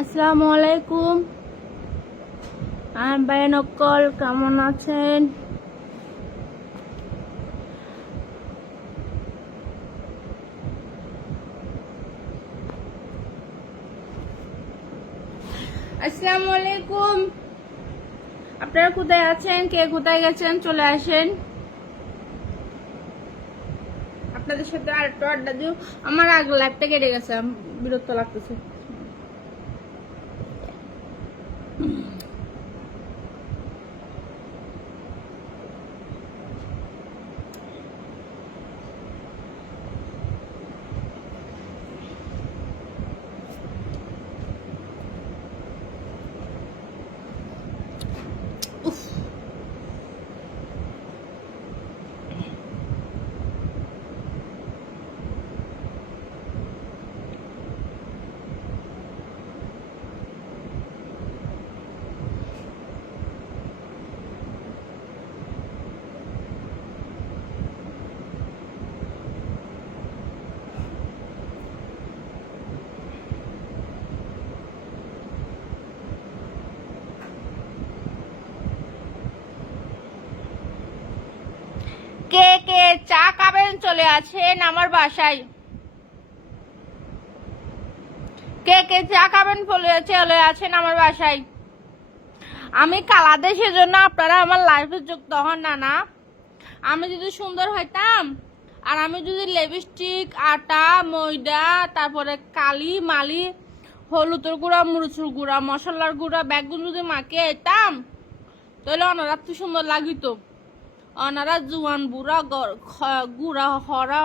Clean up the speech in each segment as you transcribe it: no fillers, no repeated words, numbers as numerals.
আসসালামু আলাইকুম। ভাই নকল কেমন আছেন? আসসালামু আলাইকুম। আপনারা কোথায় আছেন? কে কোথায় গেছেন? চলে আসেন। আপনাদের সাথে আর একটু আড্ডা দিও। আমার আগে লাইফটা কেটে গেছে, বিরক্ত লাগতেছে। কে কে চা খাবেন? চলে আসেন আমার বাসায়। কে কে চা খাবেন? চলে আসেন আমার বাসায়। আমি কালাদে, সেজন্য আপনারা আমার লাইফে যুক্ত হন না। আমি যদি সুন্দর হইতাম, আর আমি যদি লিপস্টিক, আটা, ময়দা, তারপরে কালি মালি, হলুদের গুঁড়া, মরিচের গুঁড়া, মশলার গুঁড়া ব্যাগগুলো যদি মাখিয়ে আইতাম, তাহলে ওনারা তো সুন্দর লাগিত। ওনারা জুয়ান বুড়া গুড়া হরা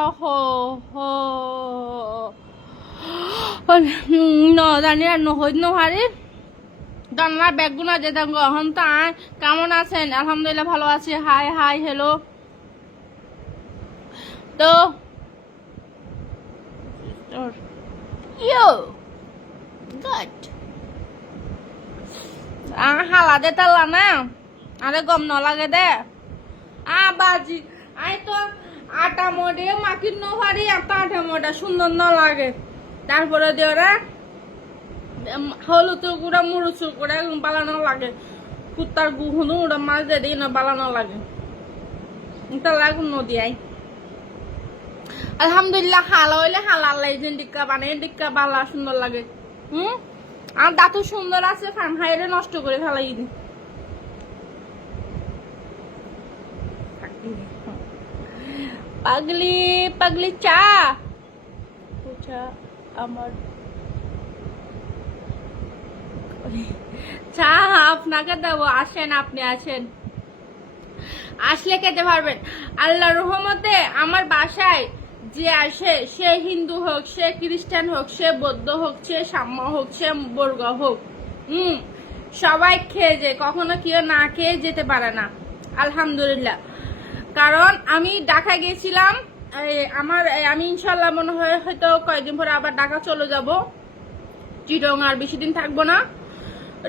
জানি আর নহই নহারি দান্না ব্যাগগুলো যেতাম গহন। তো কেমন আছেন? আলহামদুলিল্লাহ ভালো আছি। High hi hello. তো ইয়ো গুড হালা দে তাল্লা না, আরে গম ন লাগে দে বাজি। আই তো আটা মডে মাখির ন পারি, এত আটা মডা সুন্দর ন লাগে। তারপরে দেওরা হলুদ গুঁড়া, মুরুচুর গুঁড়া বালানো লাগে। কুত্তার গুহুনো ওরা মাছ দিয়ে দিই না, বালানো লাগে। এটা লাগুন নদী আই। আলহামদুলিল্লাহ হালা হইলে হালাল্লাই যে ডিক্কা বানাই, ডিক্কা বালা সুন্দর লাগে। আর দাঁতও সুন্দর আছে, ফার্ম হাইরে নষ্ট করে ফেলাই দি। পাগলি পাগলি চা আমার চা আপনাকে দেবো, আসেন, আপনি আসেন। আসলে খেতে পারবেন। আল্লাহর রহমতে আমার বাসায় যে আসে, সে হিন্দু হোক, সে খ্রিস্টান হোক, সে বৌদ্ধ হোক, সে সাম্য হোক, সে বর্গা হোক, সবাই খেয়ে যায়, কখনো কেউ না খেয়ে যেতে পারে না। আলহামদুলিল্লাহ। কারণ আমি ঢাকায় গেছিলাম, আমি ইনশাল্লাহ মনে হয় হয়তো কয়েকদিন পরে আবার ঢাকা চলে যাব। চিটং আর বেশি দিন থাকবো না,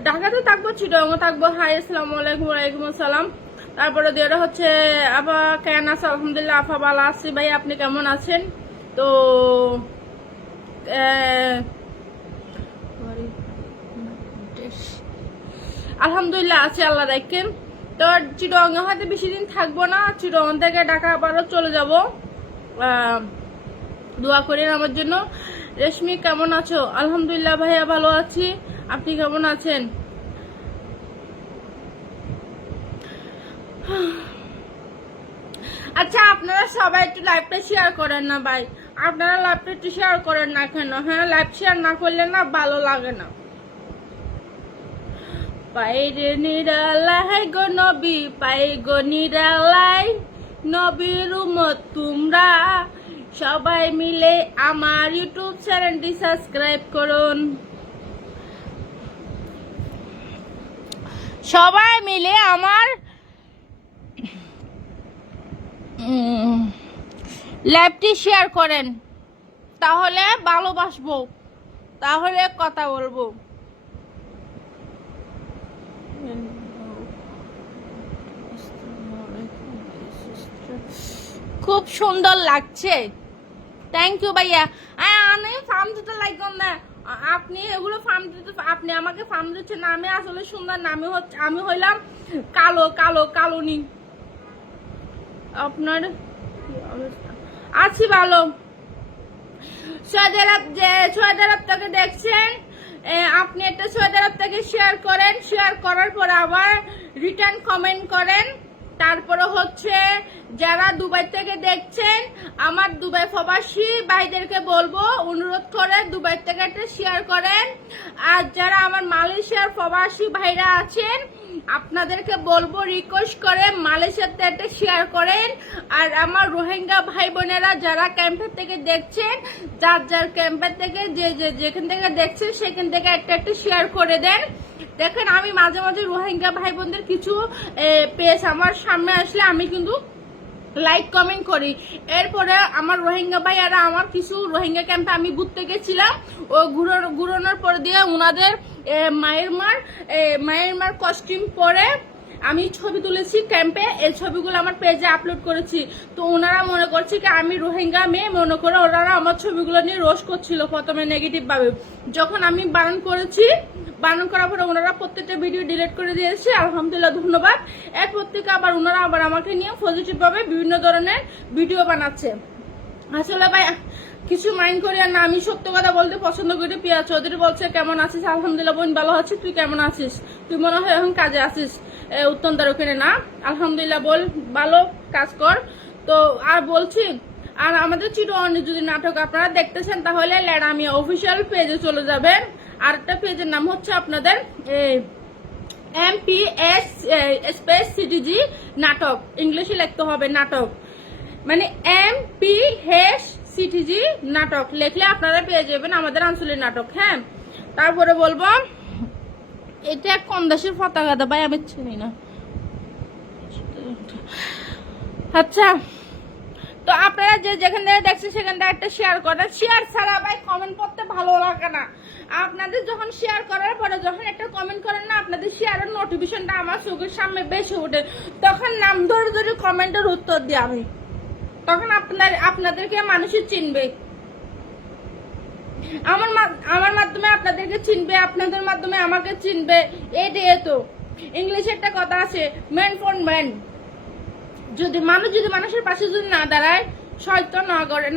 ঢাকাতে থাকবো, চিটংও থাকবো। হাই আসসালামু আলাইকুম। ওয়ালাইকুম আসসালাম। তারপরে দেওয়া হচ্ছে আবার কেন আছে? আলহামদুলিল্লাহ আফা ভালো আছি। ভাই আপনি কেমন আছেন? তো আলহামদুলিল্লাহ আছে, আল্লাহ রাখেন। তো চিটং হয়তো বেশি দিন থাকবো না, চিটং থেকে ঢাকা আবারও চলে যাব। দোয়া করেন আমার জন্য। রেশমি কেমন আছো? আলহামদুলিল্লাহ ভাইয়া ভালো আছি, আপনি কেমন আছেন? আচ্ছা আপনারা সবাই একটু লাইভটা শেয়ার করেন না ভাই, আপনারা লাইভটা একটু শেয়ার করেন না কেন? হ্যাঁ, লাইভ শেয়ার না করলে না ভালো লাগে না। পাইরে নিরালাই গো নবী, পাই গো নিরালাই নবীর উম্মত তোমরা সবাই মিলে আমার ইউটিউব চ্যানেলটি সাবস্ক্রাইব করুন। সবাই মিলে আমার লাইভটি শেয়ার করেন, তাহলে ভালোবাসবো, তাহলে কথা বলবো। খুব সুন্দর লাগছে, থ্যাংক ইউ ভাইয়া। আমি ফার্ম দিতে লাগলাম না, আপনি এগুলো ফার্ম দিতে, আপনি আমাকে ফার্ম দিচ্ছেন না, আমি আসলে সুন্দর না, আমি হইলাম কালো কালো কালোনি। আপনার আছি ভালো। সৌদি আরব থেকে দেখছেন, আপনি একটা সৌদি আরব থেকে শেয়ার করেন, শেয়ার করার পর আবার রিটার্ন কমেন্ট করেন। তারপরে হচ্ছে যারা দুবাই থেকে দেখছেন, আমার দুবাই প্রবাসী ভাইদেরকে বলবো অনুরোধ করে দুবাই থেকে একটা শেয়ার করেন। আর যারা আমার মালয়েশিয়ার প্রবাসী ভাইরা আছেন, আপনাদেরকে বলবো রিকোয়েস্ট করে মালয়েশিয়াতে একটা শেয়ার করেন। আর আমার রোহিঙ্গা ভাই বোনেরা যারা ক্যাম্পের থেকে দেখছেন, যার ক্যাম্পের থেকে যেখান থেকে দেখছেন সেখান থেকে একটা শেয়ার করে দেন। দেখেন আমি মাঝে মাঝে রোহিঙ্গা ভাই বোনদের কিছু পেজ আমার সামনে আসলে আমি কিন্তু লাইক কমেন্ট করি। এরপরে আমার রোহিঙ্গা ভাইয়ারা, আমার কিছু রোহিঙ্গা ক্যাম্পে আমি ঘুরতে গেছিলাম, ও ঘুরানোর পর দিয়ে ওনাদের মায়ের কস্টিউম পরে আমি ছবি তুলেছি ক্যাম্পে, এই ছবিগুলো আমার পেজে আপলোড করেছি। তো ওনারা মনে করছে কি আমি রোহিঙ্গা মেয়ে, মনে করে ওনারা আমার ছবিগুলো নিয়ে রোস্ট করছিল প্রথমে নেগেটিভ ভাবে। যখন আমি বারণ করার পরে ওনারা প্রত্যেকটা ভিডিও ডিলিট করে দিয়েছে, আলহামদুলিল্লাহ ধন্যবাদ। এরপর থেকে আবার ওনারা আবার আমাকে নিয়ে পজিটিভ ভাবে বিভিন্ন ধরনের ভিডিও বানাচ্ছে। আসলে ভাই কিছু মাইন্ড করি আর না, আমি সত্য কথা বলতে পছন্দ করি। প্রিয়া চৌধুরী বলছে কেমন আছিস? আলহামদুলিল্লাহ বোন ভালো আছিস, তুই কেমন আছিস? তুই মনে হয় এখন কাজে আছিস উত্তমদার ওখানে না? আলহামদুলিল্লাহ বল, ভালো কাজ কর। তো আর বলছি, আর আমাদের চিরঅনি যদি নাটক আপনারা দেখতেছেন তাহলে ল্যাডামিয়া অফিসিয়াল পেজে চলে যাবেন। আর একটা পেজের নাম হচ্ছে আপনাদের MPS স্পেস CTG নাটক, ইংলিশে লিখতে হবে নাটক, মানে MPS CTG নাটক লিখলে আপনারা পেয়ে যাবেন আমাদের আঞ্চলিক নাটক। হ্যাঁ, তারপরে বলবো এটা কোন দেশের পতাকা দা ভাই আমি চিনি না। আচ্ছা, তো আপনারা যেখান থেকে দেখছেন সেখান থেকে একটা শেয়ার করেন। শেয়ার ছাড়া ভাই কমেন্ট করতে ভালো লাগে না। আপনাদের যখন শেয়ার করার পরে যখন একটা কমেন্ট করেন না, আপনাদের শেয়ারের নোটিফিকেশনটা আমার চোখের সামনে বেশি ওঠে, তখন নাম ধরে ধরে কমেন্টের উত্তর দিই আমি, তখন আপনাদেরকে মানুষই চিনবে। আমার মাধ্যমে আপনাদেরকে চিনবে, আপনাদের মাধ্যমে আমাকে চিনবে। এটাই তো ইংলিশে একটা কথা আছে, ম্যান ফর ম্যান। যদি মানুষের পাশে যদি না দাঁড়ায়, শয়তান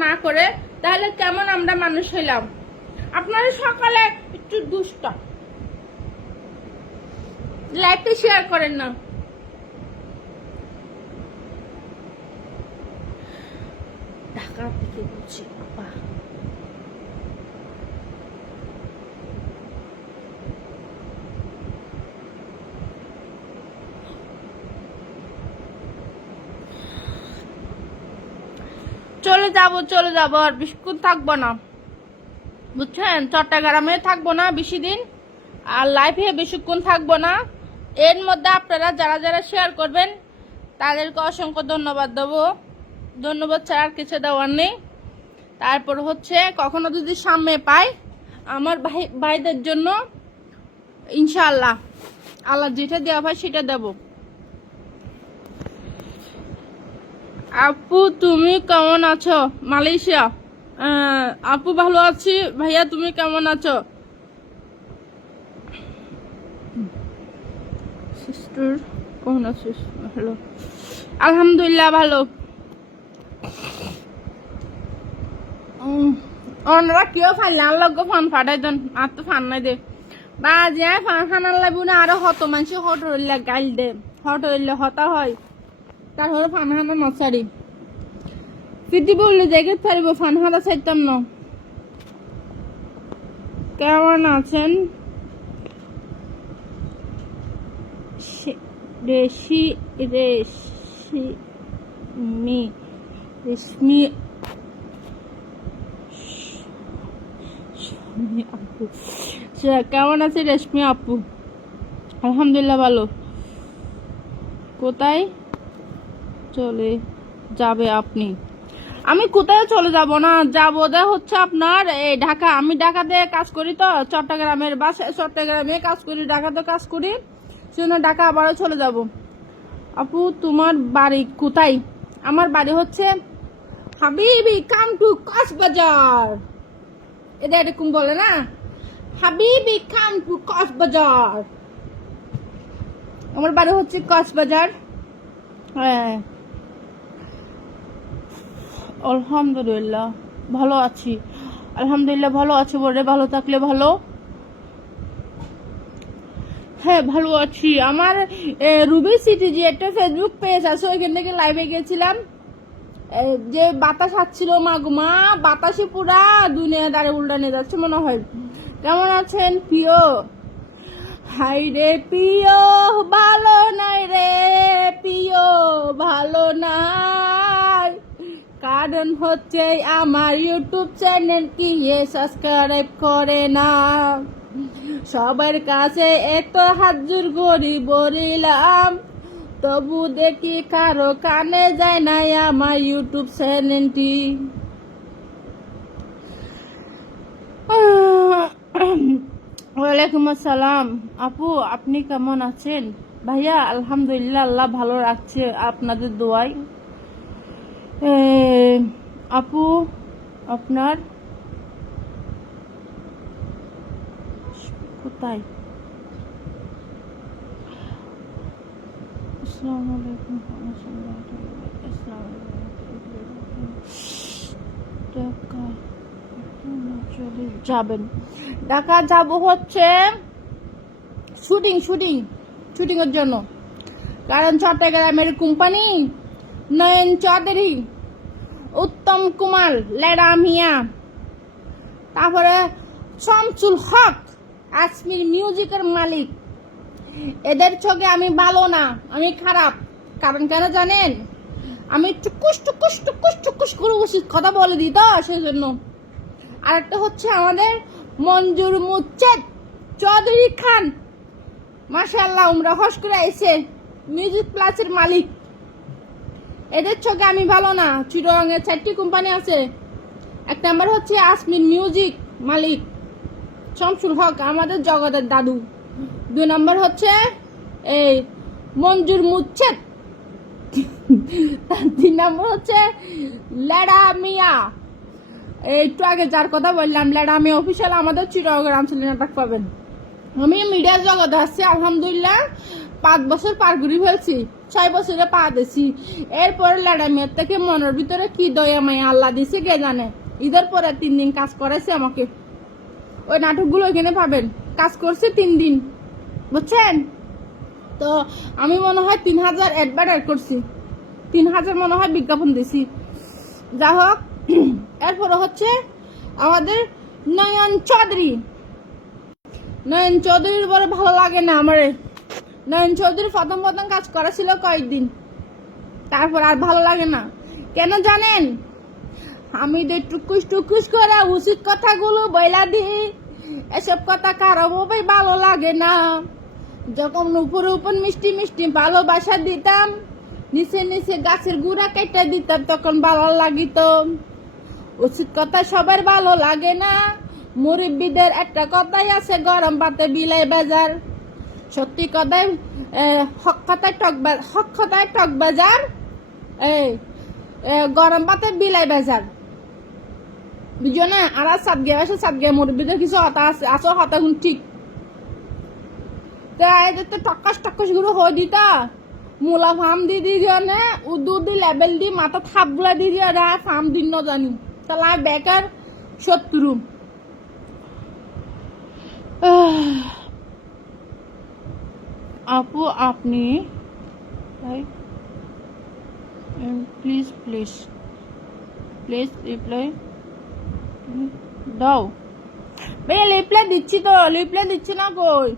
না করে, তাহলে কেমন আমরা মানুষ হইলাম? আপনারা সকালে একটু দুষ্ট লাইভটা শেয়ার করেন না। ঢাকা থেকে বলছি বাবা, চলে যাব আর বেশিক্ষণ থাকবো না, বুঝছেন? চট্টগ্রামে থাকবো না বেশি দিন, আর লাইভে বেশিক্ষণ থাকবো না। এর মধ্যে আপনারা যারা শেয়ার করবেন তাদেরকে অসংখ্য ধন্যবাদ দেবো। ধন্যবাদ ছাড়া আর কিছু দেওয়ার নেই। তারপর হচ্ছে কখনো যদি সামনে পাই আমার ভাইদের জন্য ইনশাআল্লাহ আল্লাহ যেটা দেওয়া হয় সেটা দেব। আপু তুমি কেমন আছো? মালয়েশিয়া। আপু ভালো আছি ভাইয়া, তুমি কেমন আছো? সিস্টার কেমন আছিস? হ্যালো, আলহামদুলিল্লাহ ভালো। ওনারা কেউ ফান না, আল্লাহ ফান ফাটাই দেন, আর তো ফান নাই দে বা যে ফান লাগবো না, আরো হত মানুষ হট হইলে গাইল দে, হট হইলে হতা হয়, তারপরে ফান হানা নচারি ফিটি বললে দেখে পারিব, ফান হানা চাইতাম না। কেমন আছেন? রেশমি আপু, কেমন আছে রেশমি আপু? আলহামদুলিল্লাহ ভালো। কোথায় চলে যাবে আপনি? আমি কোথায় চলে যাব না, যাবো হচ্ছে আপনার এই ঢাকা। আমি ঢাকাতে কাজ করি, তো চট্টগ্রামের বাসায় চট্টগ্রামে কাজ করি, ঢাকাতে কাজ করি, সেজন্য ঢাকা আবারও চলে যাব। আপু তোমার বাড়ি কোথায়? আমার বাড়ি হচ্ছে হাবিবি কাম টু কক্সবাজার, এটা এরকম বলে না, হাবিবি খানপুর কক্সবাজার। আমার বাড়ি হচ্ছে কক্সবাজার। হ্যাঁ, আলহামদুলিল্লাহ ভালো আছি। আলহামদুলিল্লাহ ভালো আছি বলে, ভালো থাকলে ভালো। হ্যাঁ ভালো আছি। আমার রুবি সিটি যে একটা ফেসবুক পেজ আছে, ওইখান থেকে লাইভে গেছিলাম। যে বাতাস আসছিল মাগুমা, বাতাসে পুরা দুনিয়া দাঁড়ে উল্টানে যাচ্ছে মনে হয়। কেমন আছেন প্রিয়? হাই রে প্রিয় ভালো নাই রে, প্রিয় ভালো নাই, কারণ হচ্ছে আমার ইউটিউব চ্যানেল কি সাবস্ক্রাইব করে না। সবার কাছে এত হাত জোর করি বলিলাম, তবু দেখি কারো কানে যায় না আমার ইউটিউব চ্যানেলটি। ওয়ালাইকুম আসসালাম আপু, আপনি কেমন আছেন? ভাইয়া আলহামদুলিল্লাহ, আল্লাহ ভালো রাখছে আপনাদের দোয়ায়। আপু আপনার কোথায়? আসসালামু আলাইকুম। যাবেন ঢাকা? যাব হচ্ছে শুটিং এর জন্য, কারণ চট্টগ্রামের কোম্পানি নয়ন চৌধুরী, উত্তম কুমার, লেডা মিয়া, তারপরে শামসুল হক, আসমির মিউজিকের মালিক, এদের চোখে আমি ভালো না, আমি খারাপ। কারণ কেন জানেন? আমি টুকুস করে উচিত কথা বলে দিই তো, সেই জন্য। আরেকটা হচ্ছে আমাদের মঞ্জুর মুচ্ছেদ চৌধুরী খান, মাশাআল্লাহ উমরা হজ করে আইছে, মিউজিক প্লাসের মালিক। এদের চোখে আমি ভালো না। চিরঙের 4টি কোম্পানি আছে। এক নাম্বার হচ্ছে আসমির মিউজিক মালিক শামসুল হক, আমাদের জগতের দাদু। 2 নম্বর হচ্ছে এই মঞ্জুর মুচ্ছেদ। 3 নম্বর হচ্ছে লেডা মিয়া, একটু আগে যার কথা বললাম, লেডা মিয়া অফিসিয়াল আমাদের চিরগ্রাম ছেলে নাটক পাবেন। আমি মিডিয়ার জগতে আসছি আলহামদুলিল্লাহ, 5 বছর পার করে ফেলছি, 6 বছরে পা দিছি। এরপরে লেডা মিয়ার থেকে মনের ভিতরে কি দয়া মায়া আল্লাহ দিছে কে জানে। ঈদের পরে 3 দিন কাজ করাইছে আমাকে। ওই নাটকগুলো ওইখানে পাবেন। কাজ করছে 3 দিন, বুঝছেন তো। আমি মনে হয় 3000 অ্যাডভার্টাইজ করছি, 3000 মনে হয় বিজ্ঞাপন দিছি। যা হোক, এরপরে হচ্ছে আমাদের নয়ন চৌধুরীর বড় ভালো লাগে না আমারে। নয়ন চৌধুরী প্রথম কাজ করা ছিল কয়েকদিন, তারপর আর ভালো লাগে না। কেন জানেন? আমি তো টুকুস করে উচিত কথাগুলো বইলা দিই, এসব কথা কারো ভালো লাগে না। যখন উপর মিষ্টি ভালোবাসা দিতাম, নিচে গাছের গুড়া কেটে দিতাম, তখন ভালো লাগিত। উচিত কথা সবার ভালো লাগে না। মুরব্বীদের একটা কথাই আছে, গরম ভাতে বিলাই বাজার। সত্যি কথায় হক কথায় টক বাজার, গরম ভাতে বিলাই বাজার, বুঝো না? আর সাতগে মুরব্বীদের কিছু হতা আছে, হতা ঠিক। তো টক্কাস গুলো হয়ে দিতা, মূলা ফার্ম দিয়ে নে, উদি লেবেল দি মাথা থাপ গুলা দিয়ে ফার্ম দিন ন জানি, তাহলে বেকার শত্রু। আপু আপনি প্লিজ রিপ্লাই দাও। রিপ্লাই দিচ্ছি না কই।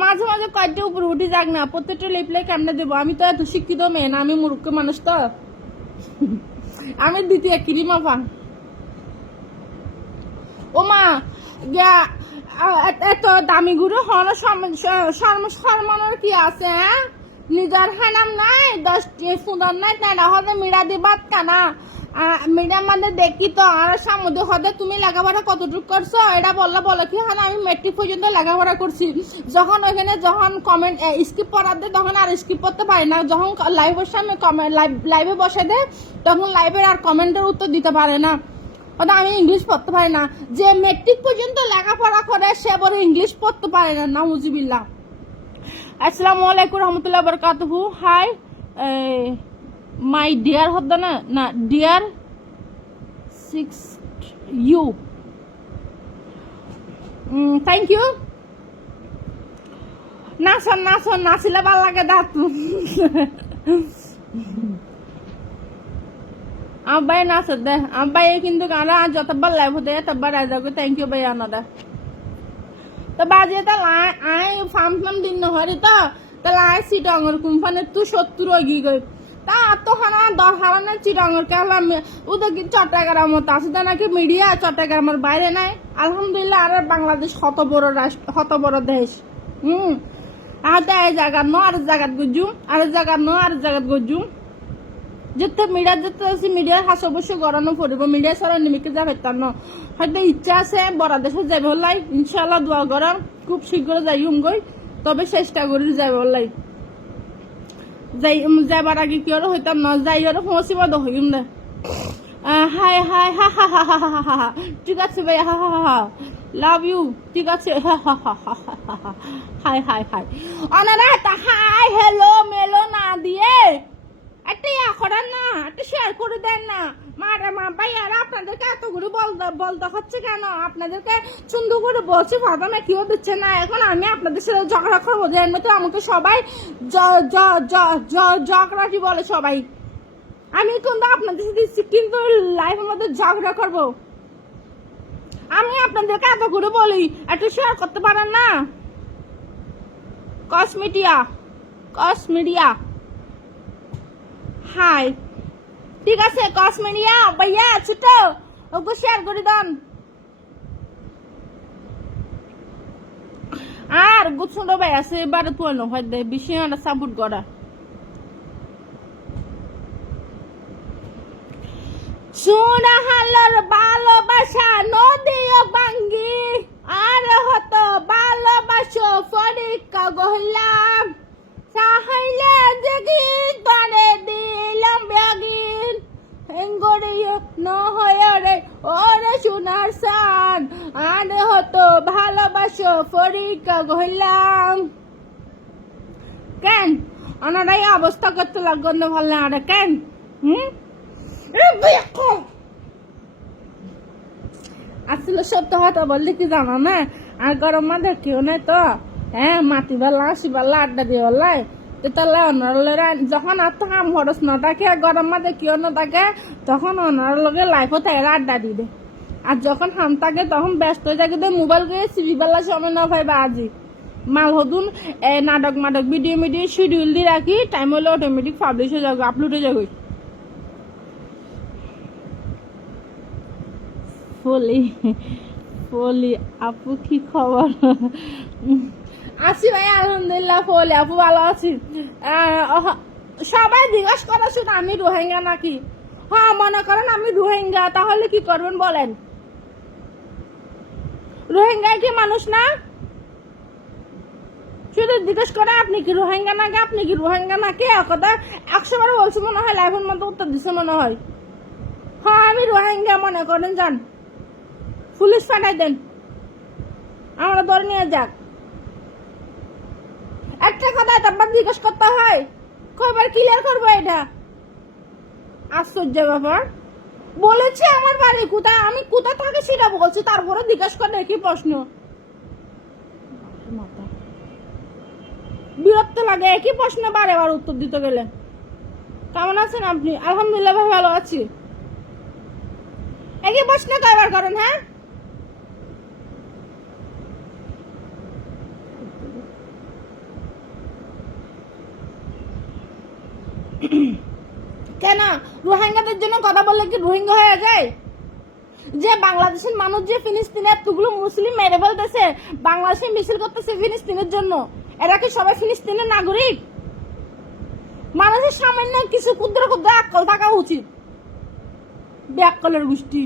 মাঝে কয়েকটা উপরে উঠে যাক না, প্রত্যেকটা রিপ্লাই কেমনে দেবো? আমি তো এত শিক্ষিত মেয়ে না, আমি মূর্খ মানুষ তো। আমি দ্বিতীয় কিরিমাফা। ও মা, এত দামি গুরু হন শর্মানোর কি আছে? নিজের হানাম নাই, 10 সুন্দর নাই, তাই হতে মিড়া দিবাত কানা। মিডিয়ার মধ্যে দেখি তো, আর সামুদ্র হতে তুমি লেখাপড়া কতটুকু করছো এটা বলে কি হয়? আমি মেট্রিক পর্যন্ত লেখাপড়া করছি। যখন কমেন্ট স্কিপ পড়াতে, তখন আর স্কিপ করতে পারি না। যখন লাইভের সামনে লাইভে বসে দেয়, তখন লাইভের আর কমেন্টের উত্তর দিতে পারে না। আমি ইংলিশ পড়তে পারি না। যে মেট্রিক পর্যন্ত লেখাপড়া করে পরে ইংলিশ পড়তে পারে না, নাউজুবিল্লাহ। আসসালামু আলাইকুম রহমতুল্লাহ বারাকাতুহু। হাই মাই ডিয়ার হদ্দা না না ডিয়ার 6 ইউ, থ্যাংক ইউ। নাচন নাচন নাচিলে ভাল লাগে দাঁত। আব্বাই নাচ দে, আব্বাই কিন্তু গানা যতবার লাইভ হতে ততবার আই যাবে। থ্যাংক ইউ ভাই আনাদা। তো বাজে তা আই ফার্ম ফার্ম দিন নহরে তো তাহলে আই চিটাঙর কোম্পানি তু 70 হয়ে গই তা তো হানা দর হারানা চিটাঙর কেলাম ওদের কি চট্টগ্রাম মতো আছে তা নাকি মিডিয়া চট্টগ্রামের বাইরে নাই। আলহামদুলিল্লাহ আর বাংলাদেশ কত বড় রাষ্ট্র, কত বড় দেশ। আতে এই জায়গা ন আর জায়গাত গজুম, আর জায়গা ন আর জায়গাত গজুম। যেতে মিডিয়া যেতে আছে মিডিয়ার হাস অবশ্য গড়ানো পড়ব, মিডিয়া ছাড়া নিমিকে যাবে তার ন হয়তো ইচ্ছা আছে বড় দেশে যাবে হলাই। ইনশাল্লাহ দোয়া করার খুব শীঘ্র যাই গই, তবে চেষ্টা করি যাবে হলাই। যাবার আগে কি আর হইতাম না, যাই আর পৌঁছিব হইম না। হাই হাই হা হা হা হা হা হা, ঠিক আছে ভাই, হা হা হা, লাভ ইউ, ঠিক আছে, হা হা হা হা হা, হাই হাই হাই। অনারা তা হাই হ্যালো মেলো না দিয়ে একটা ইয়া করেন না, একটা শেয়ার করে দেন না। মারা মা ভাইয়ারা আপনাদেরকে এত করে বলতে হচ্ছে কেন? আপনাদেরকে সুন্দর করে বলছি ভাবা না কেউ দিচ্ছে না। এখন আমি আপনাদের সাথে ঝগড়া করবো যে এমনিতে আমাকে সবাই ঝগড়াটি বলে সবাই। আমি কিন্তু আপনাদের সাথে কিন্তু লাইফের মধ্যে ঝগড়া করবো। আমি আপনাদেরকে এত করে বলি একটু শেয়ার করতে পারেন না? কসমিডিয়া হাই, ঠিক আছে কসমিডিয়া ভাইয়া ছোট ওকে শেয়ার করে দেন। আর গুছন্দ ভাই আছে এবারে পুরনো হয় দে বিষয়টা সাপোর্ট করা। সোনা হালার ভালোবাসা নদীও ভাঙ্গি আর হতো ভালোবাসো পরীক্ষা গহলাম সাহাইলে দেখি তরে দিলাম ব্যাগিন হেঙ্গরিও নহয় রে ওরে সোনার সান আর হতো ভালোবাসো পরীক্ষা গহলাম। কেন ওনারাই অবস্থা করতে লাগন ভালো না আরে কেন? আসলে সত্য কথা বললে কি জানো না, আর গরম মাঝে কেউ নাই তো হ্যাঁ মাটি বেলা আসি বেলা আড্ডা দিয়ে বললাই তো তাহলে অনারা যখন আর তো কাম খরচ না থাকে গরম মাঝে কেউ না থাকে তখন ওনার লগে লাইফও তাই আড্ডা দি দে। আর যখন হাম থাকে তখন ব্যস্ত হয়ে থাকে মোবাইল করে সিবি বেলা সময় না পাইবা আজি মাল হতুন নাটক মাটক ভিডিও শিডিউল দিয়ে রাখি টাইম হলে অটোমেটিক পাবলিশ হয়ে যাবে, আপলোড হয়ে যাবে। ফলি আপু কি খবর? আছি ভাই আলহামদুলিল্লাহ। ফলি আপু ভালো আছি। সবাই জিজ্ঞাসা করা শুধু আমি রোহিঙ্গা নাকি। হ্যাঁ মনে করেন আমি রোহিঙ্গা, তাহলে কি করবেন বলেন? রোহিঙ্গা কি মানুষ না? শুধু জিজ্ঞেস করে আপনি কি রোহিঙ্গা নাকি, আপনি কি রোহিঙ্গা নাকি, কথা 100 বার বলছি মনে হয়, লাইফের মতো উত্তর দিচ্ছে মনে হয়। হ্যাঁ আমি রোহিঙ্গা মনে করেন, যান পুলিশ পাঠাই দেন, আমরা ধরে নিয়ে যাক। একটা কথা তারপর জিজ্ঞেস করতে হয়, কয়বার ক্লিয়ার করবো এটা? আশ্চর্য ব্যাপার। বলেছি আমার বাড়ি কোথায়, আমি কোথায় থাকি সেটা বলছি, তারপরে জিজ্ঞেস করে কি প্রশ্ন? বিরক্ত লাগে একই প্রশ্ন বারে বার উত্তর দিতে গেলে। কেমন আছেন আপনি? আলহামদুলিল্লাহ ভাই ভালো আছি। একই প্রশ্ন কয়বার করেন? হ্যাঁ কেন রোহিঙ্গাদের জন্য কথা বললে কি রোহিঙ্গা হয়ে যায়? যে বাংলাদেশের মানুষ যে ফিলিস্তিনে এতগুলো মুসলিম মেরে ফেলতেছে, বাংলাদেশে মিছিল করতেছে ফিলিস্তিনের জন্য, এরা কি সবাই ফিলিস্তিনের নাগরিক? মানুষের সামান্য কিছু ক্ষুদ্র ক্ষুদ্র আক্কল থাকা উচিত। ব্যাককলের গোষ্ঠী।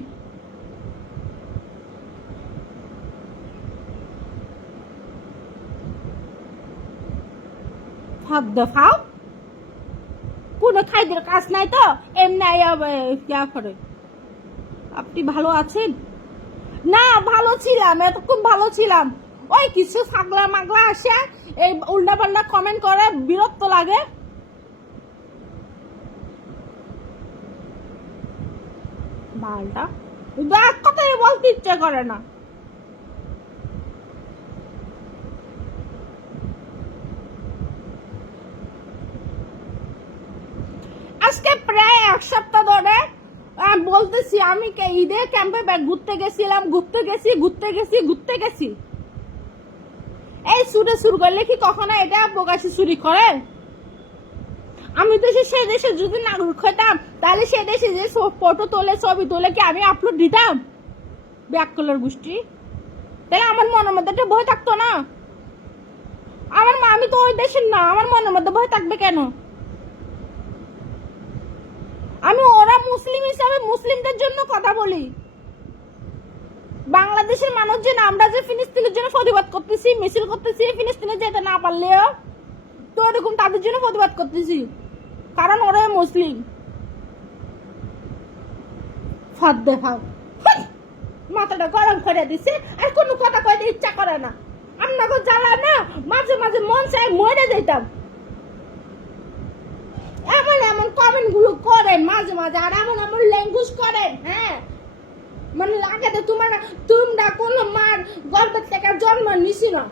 ফাঁক দেখাও কোনো খাইদের কাজ নাই তো এমনি করে। আপনি ভালো আছেন? না ভালো ছিলাম, এতক্ষণ ভালো ছিলাম। ওই কিছু ছাগলা মাগলা আসে এই উল্টা পাল্টা কমেন্ট করে, বিরক্ত লাগে। বালটা এক কথাই বলতে ইচ্ছে করে না। আজকে প্রায় এক সপ্তাহ ধরে বলতেছি আমি ঈদের ক্যাম্পে ঘুরতে গেছি। এই সুরে সুর করলে কি কখনো এটা প্রকাশে চুরি করে? আমি তো সেই দেশে যদি নাগরিক হইতাম তাহলে সেই দেশে যে ফটো তোলে, ছবি তোলে কি আমি আপলোড দিতাম? ব্যাককলের গোষ্ঠী। তাহলে আমার মনের মধ্যে একটা ভয় থাকতো না? আমি তো ওই দেশের না, আমার মনের মধ্যে ভয় থাকবে কেন? আমি ওরা মুসলিম হিসাবে মুসলিমদের জন্য কথা বলি। বাংলাদেশের মানুষজন আমরা যে ফিলিস্তিনের জন্য প্রতিবাদ করতেছি, মিছিল করতেছি, ফিলিস্তিনে যেতে না পারলেও তো এরকম তাদের জন্য প্রতিবাদ করতেছি, কারণ ওরা মুসলিম। মাথাটা গরম করে দিছে, আর কোনো কথা কইতে ইচ্ছা করে না। আপনাকে জ্বালা না, মাঝে মাঝে মন চাই মরে যেতাম। এমন কমেন্ট গুলো করেন মাঝে মাঝে, আর এমন ল্যাঙ্গুয়েজ করেন। হ্যাঁ, মানে লাগে তো তোমরা কোনো মার গর্ভের থেকে জন্ম নিছি না।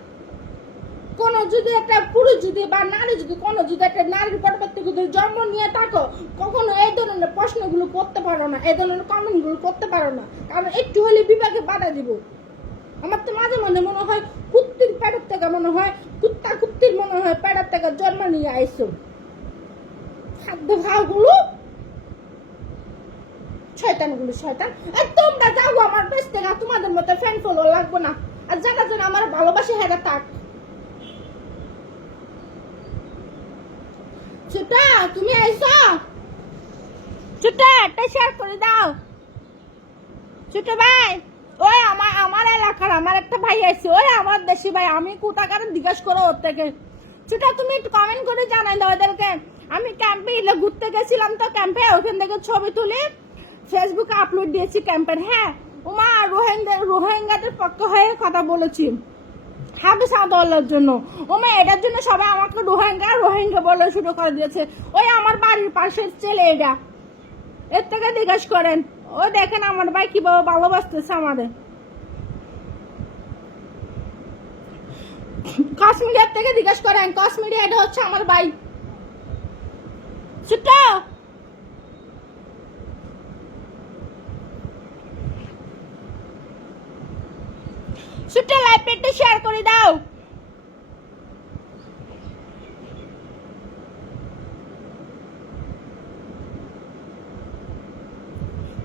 কোন যদি একটা পুরুষ যদি বা নারী যদি কোনো যদি একটা নারীর গর্ভের থেকে জন্ম নিয়ে থাকো, কখনো এই ধরনের প্রশ্নগুলো করতে পারো না, এই ধরনের কমেন্ট গুলো করতে পারো না, কারণ একটু হলে বিভাগে বাধা দিব। আমার তো মাঝে মাঝে মনে হয় কুত্তির পেটের থেকে মনে হয় কুত্তির মনে হয় পেটের থেকে জন্ম নিয়ে আইসো। খাদ্য খাওয়াগুলো শয়তান। তোমরা যাও আমার পেজ থেকে, তোমাদের মতো ফ্যান ফলো লাগবো না। আর যারা যেন আমার ভালোবাসে হেরা থাক। ছোটা তুমি আইসো, ছোটা একটা শেয়ার করে দাও। ছোট ভাই, ওই আমার এলাকার আমার একটা ভাই আছে, ওই আমার দেশি ভাই, আমি কোথাকার জিজ্ঞাসা করো ওর থেকে। ছোটা তুমি একটু কমেন্ট করে জানাই দাও ওদেরকে। আমি ক্যাম্পে ঘুরতে গেছিলাম, তো ক্যাম্পে ওখান থেকে ছবি তুলে ফেসবুকে আপলোড দিয়েছি ক্যাম্পের। হ্যাঁ, ওমা রোহিঙ্গাদের পক্ষ হয়ে কথা বলেছি, হাবিস আদালতের জন্য। ওমা এটার জন্য সবাই আমাকে রোহিঙ্গা বলে শুরু করে দিয়েছে। ওই আমার বাড়ির পাশের ছেলে, এটা এর থেকে জিজ্ঞাসা করেন। ও দেখেন আমার ভাই কিভাবে ভালোবাসতেছে আমাদের। কাশ্মীরের থেকে জিজ্ঞাসা করেন, কাশ্মীরে এটা হচ্ছে আমার ভাই। ছোট ছোট লাইভটা একটু শেয়ার করে দাও।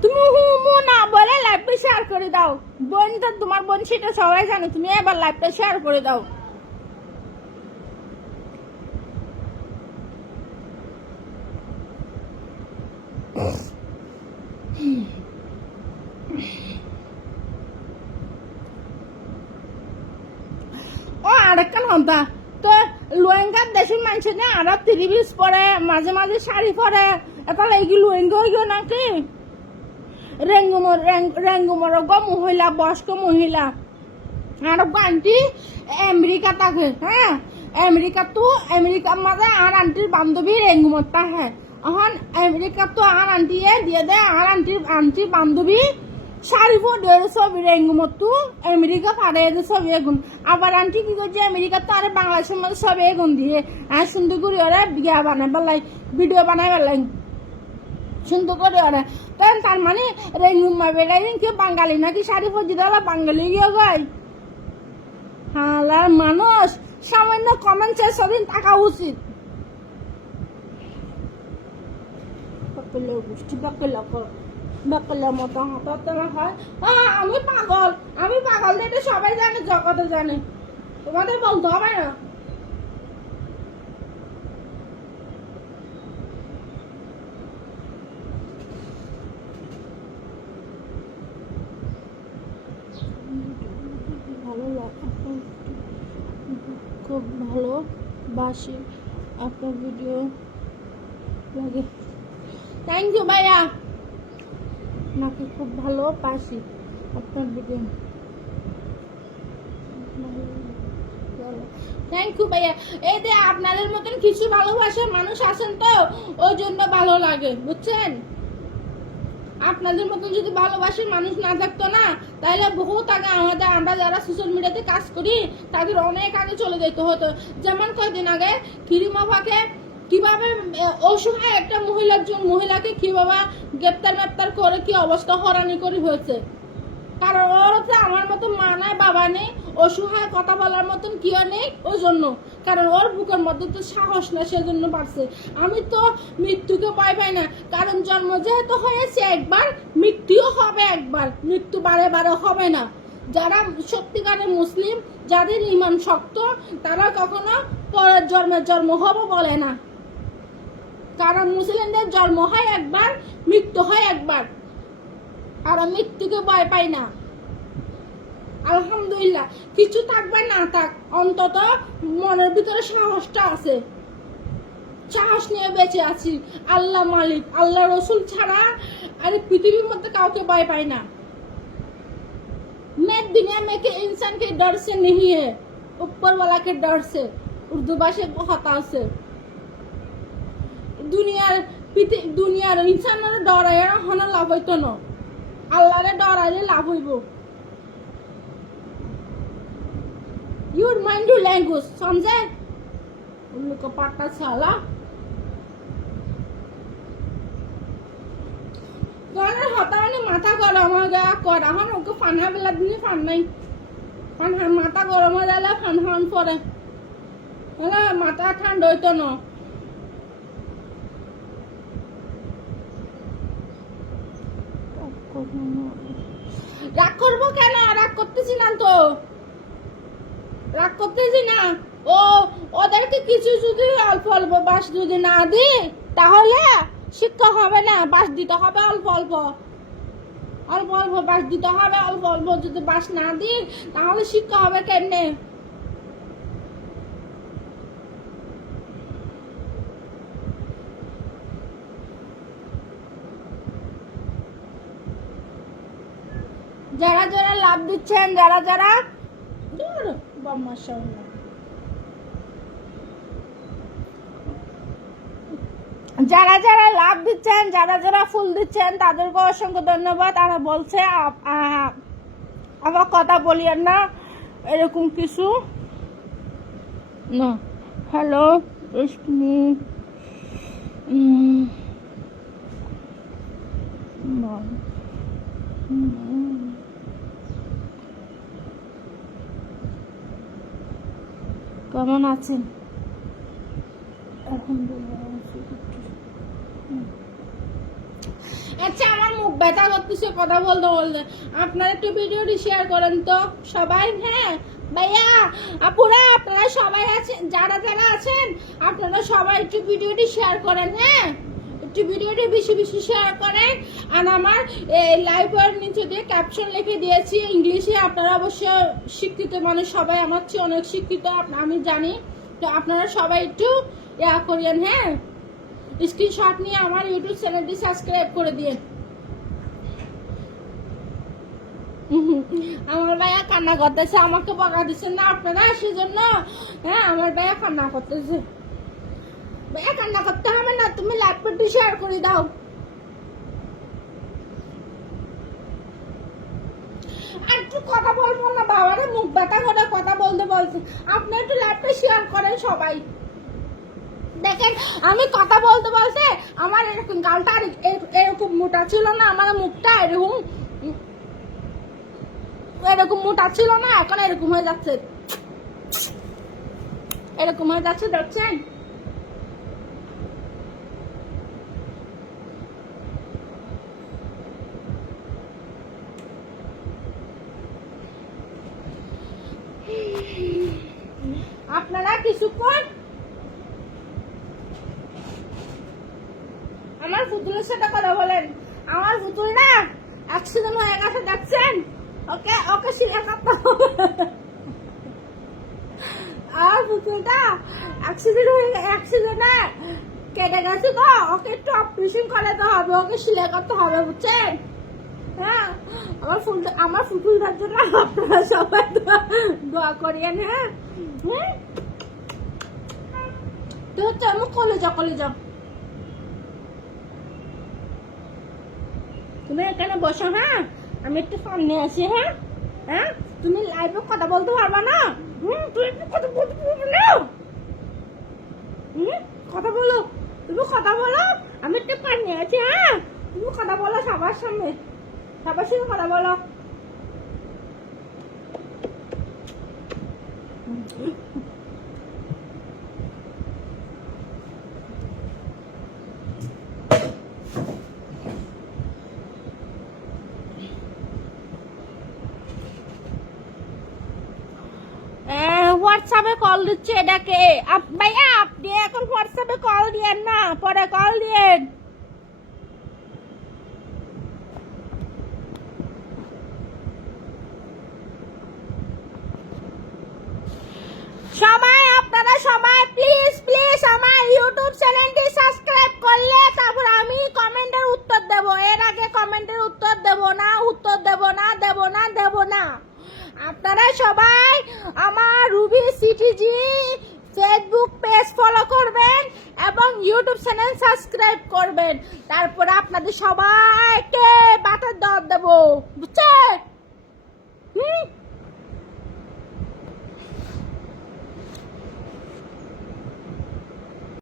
তুমি হুমু না বলে লাইভটা শেয়ার করে দাও। বোনটা তোমার বোন সেটা সবাই জানে, তুমি এবার লাইভটা শেয়ার করে দাও। ও আরেকখান হন্তা তো লোয়েঙ্গার দেশের মানুষের না আরো ত্রিবিশ পরে, মাঝে মাঝে শাড়ি পরে, এটা লাগি লোয়েঙ্গা হয়ে গেল নাকি? রেঙ্গুমর মহিলা, বয়স্ক মহিলা আর আন্টি আমেরিকা থাকে। হ্যাঁ, আমেরিকার মাঝে আর আন্টির বান্ধবী রেঙ্গুমরটা। হ্যাঁ, এখন আমেরিকা তো আর আন্টি দিয়ে দেয়, আর আন্টির বান্ধবী শাড়ি পরে ছবি রেঙ্গুমর তো আমেরিকা পাড়ে ছবি এগুন। আবার আন্টি কি করছে, আমেরিকা তো আর বাংলাদেশের মধ্যে ছবি এগুন দিয়ে সুন্দর করে ওরা বিয়া বানাই বেলাই, ভিডিও বানাই বেলাই সুন্দর করে ওরা। তার মানে রেঙ্গুমা বেড়াই কি বাঙালি নাকি? শাড়ি পরে দিলে বাঙালি গিয়ে গাই। হালার মানুষ, সামান্য কমেন্ট সেদিন থাকা উচিত। মতো হয়। আমি পাগল এটা সবাই জানে, জগতে জানে, তোমাদের বলতে হবে না। ভালো লাগে, খুব ভালোবাসি আপনার ভিডিও লাগে। থ্যাংক ইউ ভাইয়া, নাকি খুব ভালোবাসি আপনার ভিডিও। থ্যাংক ইউ ভাইয়া। এই যে আপনাদের মতন কিছু ভালোবাসার মানুষ আছেন তো ওই জন্য ভালো লাগে, বুঝছেন? আপনাদের মতন যদি ভালোবাসার মানুষ না থাকতো না তাহলে বহুত আগে আমরা যারা সোশ্যাল মিডিয়াতে কাজ করি তাদের অনেক আগে চলে যেতে হতো। যেমন কয়েকদিন আগে কিরিমাভাকে কিভাবে অসহায় একটা মহিলাকে কিভাবে গ্রেপ্তার করে কি অবস্থা হরানি করে হয়েছে, কারণ ওর হচ্ছে আমার মতো মা নাই বাবা নেই, অসহায় কথা বলার মতন কেউ নেই, ওই জন্য। কারণ ওর বুকের মধ্যে তো সাহস না, সেজন্য পারছে। আমি তো মৃত্যুকে ভয় পাই না, কারণ জন্ম যেহেতু হয়েছে একবার, মৃত্যুও হবে একবার, মৃত্যু বারে বারে হবে না। যারা সত্যিকারের মুসলিম, যাদের ইমান শক্ত, তারা কখনো পরের জন্ম হবো বলে না, কারণ মুসলিমদের জন্ম হয় একবার, মৃত্যু হয় একবার, আর মৃত্যুকে ভয় পাই না। আলহামদুলিল্লাহ, কিছু থাকবে না থাক, অন্তত মনের ভিতরে সাহসটা আছে, সাহস নিয়ে বেঁচে আছি। আল্লাহ মালিক, আল্লাহ রসুল ছাড়া আর পৃথিবীর মধ্যে কাউকে ভয় পাই না। मैं दुनिया में के इंसान के डर से नहीं है, ऊपर वाला के डर से। उर्दू भाषा बहुत আছে। দুনিয়ার ইনসানের ডরাইয়া হন লাভ হইতো না, আল্লাহরে ডরাইলে লাভ হইব। Your mind to language, समझे? उन लोग का पाटा साला গানের হতানে মাথা গরম হয়ে গয়া করা হন ওকে ফানহা বেলা দিনে ফান নাই, ফানহা মাথা গরম হয়ে গেলে ফানহান পরে হলে মাথা ঠান্ডা হইতো না। রাগ করবো কেন? রাগ করতেছি না তো, রাগ করতেছি না। ওদেরকে কিছু যদি অল্প অল্প বাস যদি না দিই তাহলে শিক্ষা হবে না, বাস দিতে হবে অল্প অল্প, অল্প অল্প বাস দিতে হবে। অল্প অল্প যদি বাস না দিই তাহলে শিক্ষা হবে কেমনে? যারা যারা লাভ দিচ্ছেন, যারা যারা যারা যারা লাভ দিচ্ছেন, যারা যারা ফুল দিচ্ছেন, তাদেরকে অসংখ্য ধন্যবাদ। আর বলছে আমার কথা বলিয়েন না এরকম কিছু না। হ্যালো, কেমন আছেন? আচ্ছা, আমার মুখ ব্যথা করতেছে কথা বলতে বলতে। আপনারা একটু ভিডিওটি শেয়ার করেন তো সবাই। হ্যাঁ ভাইয়া, আপুরা, আপনারা সবাই আছেন, যারা যারা আছেন আপনারা সবাই একটু ভিডিওটি শেয়ার করেন। হ্যাঁ, একটু ভিডিওটি বেশি বেশি শেয়ার করেন। আর আমার লাইভের নিচে দিয়ে ক্যাপশন লিখে দিয়েছি ইংলিশে। আপনারা অবশ্যই শিক্ষিত মানুষ, সবাই আমার চেয়ে অনেক শিক্ষিত, আমি জানি। তো আপনারা সবাই একটু ইয়া করেন। হ্যাঁ, স্ক্রিনশট নিয়ে আমার ইউটিউব চ্যানেলটি সাবস্ক্রাইব করে দিন। আমার ভাইয়া কান্না করতেছে, আমাকে বকা দিচ্ছেন না আপনারা সেজন্য। হ্যাঁ, আমার ভাইয়া কান্না করতেছে। ভাইয়া কান্না করতে হবে না, তুমি লাইভটি শেয়ার করে দাও। আর একটু কথা বলবো না, বাবারে মুখ ব্যথা করে কথা বলতে বলছে। আপনি একটু লাইভটা শেয়ার করেন সবাই। দেখেন, আমি কথা বলতে বলতে আমার এরকম গালটা এরকম মোটা ছিল না, আমার মুখটা এরকম মোটা ছিল না, এখন এরকম হয়ে যাচ্ছে, এরকম হয়ে যাচ্ছে, দেখছেন? আপনারা কিছুক্ষণ আমার পুতুলের সাথে কথা বলেন। আমার পুতুল না অ্যাক্সিডেন্ট হয়ে গেছে, দেখছেন? ওকে ওকে শিখে কাঁপতে হবে। আর পুতুলটা অ্যাক্সিডেন্টে কেটে গেছে তো, ওকে একটু অপারেশন করাতে হবে, ওকে সিলাই করতে হবে, বুঝছেন? হ্যাঁ, আমার পুতুলটার জন্য আপনারা সবাই দোয়া করিয়েন। হ্যাঁ, তো হচ্ছে আমি কলে যাও তুমি এখানে বসো, হ্যাঁ আমি একটু সামনে আসি। হ্যাঁ হ্যাঁ, তুমি লাইভে কথা বলতে পারবা না? তুমি একটু কথা বলতে পারবে না? কথা বলো, তুমি কথা বলো, আমি একটু সামনে আছি। হ্যাঁ তুমি কথা বলো সবার সামনে, সবার সঙ্গে কথা বলো। হোয়াটসঅ্যাপে কল দিচ্ছে এটাকে। ভাইয়া আপনি এখন হোয়াটসঅ্যাপে কল দিয়েন না, পরে কল দিয়েন। আপনারা সবাই প্লিজ প্লিজ আমার ইউটিউব চ্যানেলটি সাবস্ক্রাইব করলে তারপর আমি কমেন্টের উত্তর দেব। এর আগে কমেন্টের উত্তর দেব না। আপনারা সবাই আমার Ruby CTG Facebook page follow করবেন এবং ইউটিউব চ্যানেল সাবস্ক্রাইব করবেন। তারপরে আপনাদের সবাইকে বাটার দর দেবো, বুঝছেন?